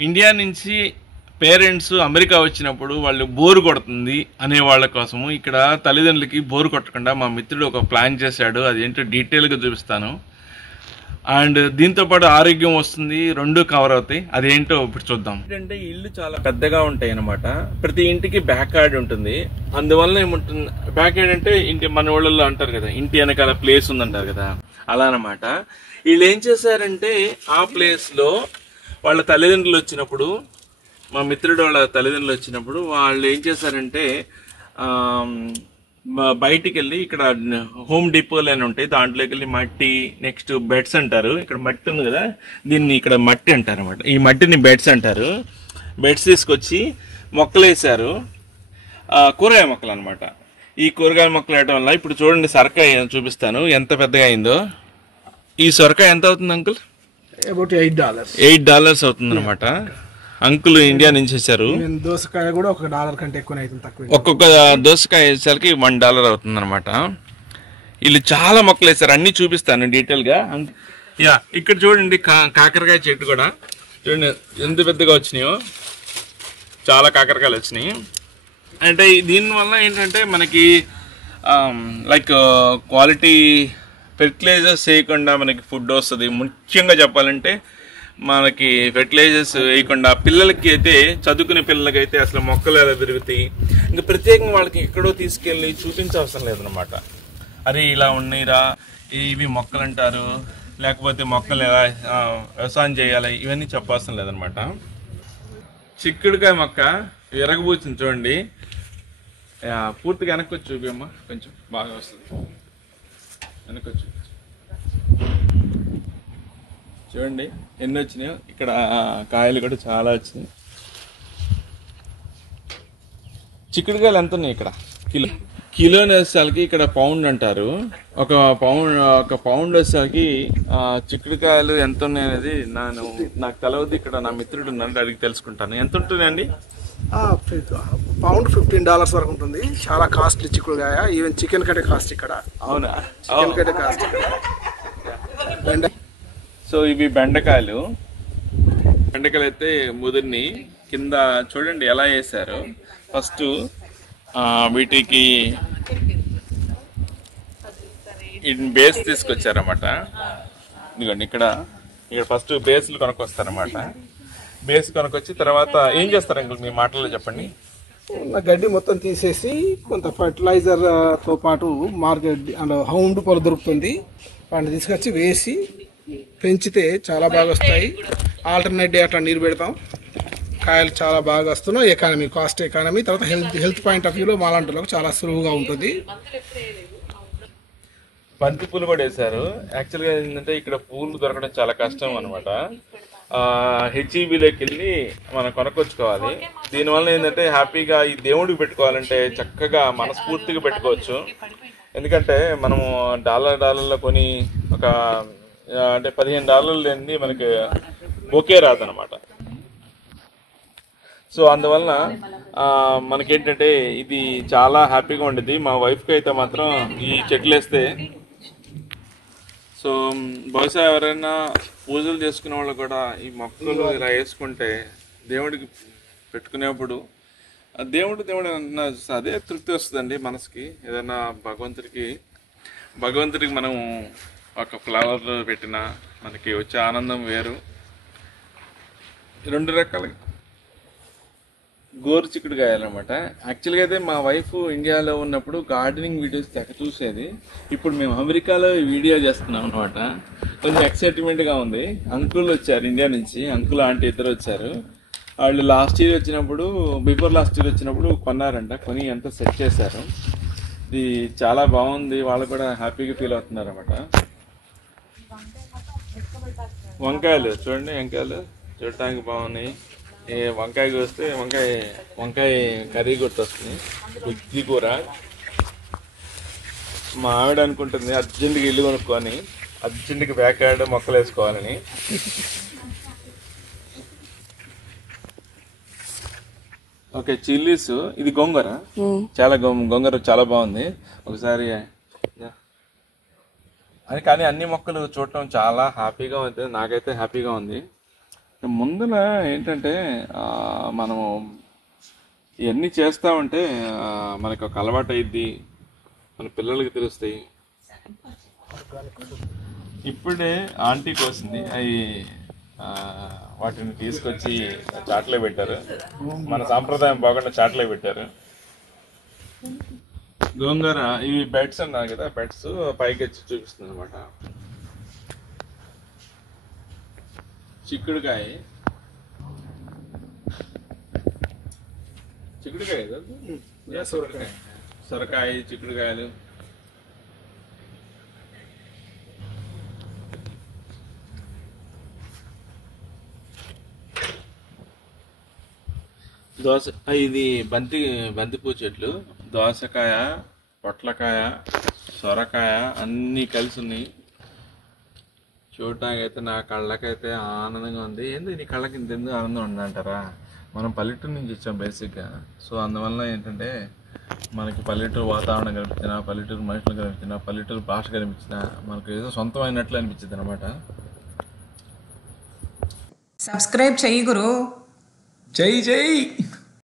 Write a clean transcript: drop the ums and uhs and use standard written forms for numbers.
India నుంచి parents America వచ్చినప్పుడు వాళ్ళు బోరు కొడుతుంది అనే వాళ్ళ కోసము ఇక్కడ తల్లిదండ్రులకి బోరు కొట్టకుండా మా మిత్రుడు ఒక ప్లాన్ చేశాడు. అదేంటో డీటెయిల్గా చూపిస్తాను. అండ్ దీంతో పాటు ఆరోగ్యం వస్తుంది, రెండు కవర్ అవుతాయి. అదేంటో ఇప్పుడు చూద్దాం. ఏంటంటే ఇల్లు చాలా పెద్దగా ఉంటాయి అన్నమాట. ప్రతి ఇంటికి బ్యాక్ యార్డ్ ఉంటుంది. అందువల్ల ఏముంటుంది, బ్యాక్ యార్డ్ అంటే ఇంటి మన ఊళ్ళల్లో అంటారు కదా, ఇంటి వెనకాల ప్లేస్ ఉందంటారు కదా, అలా అనమాట. వీళ్ళు ఏం చేశారంటే ఆ ప్లేస్ లో వాళ్ళ తల్లిదండ్రులు వచ్చినప్పుడు, మా మిత్రుడు వాళ్ళ తల్లిదండ్రులు వచ్చినప్పుడు వాళ్ళు ఏం చేశారంటే బయటికి వెళ్ళి, ఇక్కడ హోమ్ డిపోలు అని ఉంటాయి, దాంట్లోకి వెళ్ళి మట్టి, నెక్స్ట్ బెడ్స్ అంటారు. ఇక్కడ మట్టి ఉంది కదా, దీన్ని ఇక్కడ మట్టి అంటారు అనమాట. ఈ మట్టిని బెడ్స్ అంటారు. బెడ్స్ తీసుకొచ్చి మొక్కలు వేసారు, కూరగాయ మొక్కలు అనమాట. ఈ కూరగాయ మొక్కలు వేయడం వల్ల ఇప్పుడు చూడండి, సొరకాయ చూపిస్తాను ఎంత పెద్దగా అయిందో. ఈ సొరకాయ ఎంత అవుతుంది అంకుల్? అబౌట్ $8 అవుతుంది అనమాట. అంకుల్ ఇండియా నుంచి వచ్చారు. దోసకాయ కూడా $1 కంటే ఎక్కువ అవుతుంది, తక్కువ. ఒక్కొక్క దోసకాయ వేసేసరికి $1 అవుతుంది అనమాట. వీళ్ళు చాలా మొక్కలు వేసారు, అన్ని చూపిస్తాను డీటెయిల్ గా. యా, ఇక్కడ చూడండి కాకరకాయ చెట్టు కూడా చూడండి ఎంత పెద్దగా వచ్చినాయో. చాలా కాకరకాయలు వచ్చినాయి. అంటే దీనివల్ల ఏంటంటే మనకి లైక్ క్వాలిటీ ఫెర్టిలైజర్స్ వేయకుండా మనకి ఫుడ్ వస్తుంది. ముఖ్యంగా చెప్పాలంటే మనకి ఫెర్టిలైజర్స్ వేయకుండా పిల్లలకి అయితే, చదువుకునే పిల్లలకి అయితే అసలు మొక్కలు ఎలా పెరుగుతాయి, ఇంకా ప్రత్యేకంగా వాళ్ళకి ఎక్కడో తీసుకెళ్ళి చూపించవసరం లేదనమాట. అరే ఇలా ఉన్నాయిరా, ఇవి మొక్కలు అంటారు, లేకపోతే మొక్కలు ఎలా వ్యవసాయం చేయాలి, ఇవన్నీ చెప్పవసరం లేదనమాట. చిక్కుడుకాయ మొక్క ఎరగబూచింది చూడండి. పూర్తిగా వెనక్కి వచ్చి చూపిమ్మా, కొంచెం బాగా వస్తుంది. వెనక్కి వచ్చి చూడండి ఎన్ని వచ్చినాయో. ఇక్కడ కాయలు కూడా చాలా వచ్చినాయి. చిక్కుడుకాయలు ఎంత ఉన్నాయి ఇక్కడ? కిలో వేసేసరికి ఇక్కడ పౌండ్ అంటారు. ఒక పౌండ్ వేసేసరికి చిక్కుడుకాయలు ఎంత ఉన్నాయి అనేది నాకు తెలవద్దు. ఇక్కడ నా మిత్రుడు ఉన్నాడు, అడిగి తెలుసుకుంటాను. ఎంత ఉంటుందండి? పౌండ్ $15 వరకు ఉంటుంది. చాలా కాస్ట్లీ చిక్కుడుకాయ. ఈవెన్ చికెన్ కంటే కాస్ట్ ఇక్కడ. అవునా? చికెన్ కంటే కాస్ట్ ఇక్కడ. సో ఇవి బెండకాయలు అయితే ముదిరిని కింద చూడండి ఎలా వేసారు. ఫస్ట్ వీటికి బేస్ తీసుకొచ్చారన్నమాట. ఇదిగోండి ఇక్కడ ఫస్ట్ బేస్లు కొనుక్కొస్తారన్నమాట. బేస్ కొనుక్కొచ్చి తర్వాత ఏం చేస్తారు అంకుల్, మీ మాటల్లో చెప్పండి. గడ్డి మొత్తం తీసేసి కొంత ఫర్టిలైజర్ తో పాటు మార్కెట్ హౌండ్ పొల దొరుకుతుంది, వాటిని తీసుకొచ్చి వేసి పెంచితే చాలా బాగా వస్తాయి. ఆల్టర్నేట్ డే అట్లా నీరు పెడతాం, కాయలు చాలా బాగా వస్తున్నాయి. ఎకానమీ, కాస్ట్ ఎకానమీ, తర్వాత హెల్త్ పాయింట్ ఆఫ్ వ్యూలో మాలాంటి చాలా సులువుగా ఉంటుంది. బంతి పూలు కూడా వేశారు. యాక్చువల్గా ఏంటంటే ఇక్కడ పూలు దొరకడం చాలా కష్టం అనమాట. హెచ్ఈబీలోకి వెళ్ళి మనం కొనుక్కొచ్చుకోవాలి. దీనివల్ల ఏంటంటే హ్యాపీగా ఈ దేవుడికి పెట్టుకోవాలంటే చక్కగా మనస్ఫూర్తిగా పెట్టుకోవచ్చు. ఎందుకంటే మనము డాలర్లో కొని ఒక అంటే $15 లేనిది మనకి బొకే రాదనమాట. సో అందువలన మనకేంటంటే ఇది చాలా హ్యాపీగా ఉండేది. మా వైఫ్కి అయితే మాత్రం ఈ చెట్లు వేస్తే, సో బహుశా ఎవరైనా పూజలు చేసుకునే వాళ్ళు కూడా ఈ మొక్కలు ఇలా వేసుకుంటే దేవుడికి పెట్టుకునేప్పుడు దేవుడు అంటున్నా అదే తృప్తి వస్తుందండి మనసుకి. ఏదైనా భగవంతుడికి మనం ఒక ఫ్లవర్ పెట్టినా మనకి వచ్చే ఆనందం వేరు. 2 రకాల గోరు చిక్కుడుకాయాలన్నమాట. యాక్చువల్గా అయితే మా వైఫ్ ఇండియాలో ఉన్నప్పుడు గార్డెనింగ్ వీడియోస్ తెగ చూసేది. ఇప్పుడు మేము అమెరికాలో వీడియో చేస్తున్నాం అనమాట. కొంచెం ఎక్సైట్మెంట్గా ఉంది. అంకుల్ వచ్చారు ఇండియా నుంచి, అంకుల్ ఆంటీ ఇద్దరు వచ్చారు. వాళ్ళు బిఫోర్ లాస్ట్ ఇయర్ వచ్చినప్పుడు కొన్నారంట, కొని అంతా సెట్ చేశారు. ఇది చాలా బాగుంది, వాళ్ళు కూడా హ్యాపీగా ఫీల్ అవుతున్నారు అనమాట. వంకాయలు చూడండి, వంకాయలు చూడటానికి బాగున్నాయి. వంకాయ కోస్తే వంకాయ కర్రీ గుర్తొస్తుంది. గుజ్జి కూర. మా ఆవిడ అనుకుంటుంది అర్జెంటుగా ఇల్లు కొనుక్కొని అర్జెంటుగా బ్యాక్ యార్డ్ మొక్కలు వేసుకోవాలని. Okay, chillies. ఇది గోంగూర. చాలా గోంగూర చాలా బాగుంది. ఒకసారి కానీ అన్ని మొక్కలు చూడటం చాలా హ్యాపీగా ఉంది. నాకైతే హ్యాపీగా ఉంది. ముందర ఏంటంటే మనము ఇవన్నీ చేస్తా ఉంటే మనకు ఒక అలవాటు అయింది, మన పిల్లలకి తెలుస్తాయి. ఇప్పుడే ఆంటీ కోసింది అవి, వాటిని తీసుకొచ్చి చాట్లో పెట్టారు. మన సాంప్రదాయం బాగుండా చాట్లో పెట్టారు. గోంగూర ఇవి బెడ్స్ అన్నారు కదా, బెడ్స్ పైకి వచ్చి చూపిస్తుంది అనమాట. చిక్కుడుకాయ సొరకాయ, చిక్కుడుకాయలు, ఇది బంతిపూ చెట్లు, దోసకాయ, పొట్లకాయ, సొరకాయ అన్నీ కలిసి ఉన్నాయి. చూడటానికైతే నా కళ్ళకైతే ఆనందంగా ఉంది. ఏంది నీ కళ్ళకి ఇంత ఎందుకు ఆనందం ఉంది అంటారా? మనం పల్లెటూరు నుంచి వచ్చాం బేసిక్గా. సో అందువల్ల ఏంటంటే మనకి పల్లెటూరు వాతావరణం కనిపించినా, పల్లెటూరు మనుషులు కనిపించినా, పల్లెటూరు భాష కనిపించినా మనకు ఏదో సొంతమైనట్లు అనిపించింది అనమాట. సబ్స్క్రైబ్ చెయ్యి గురు. జై జై.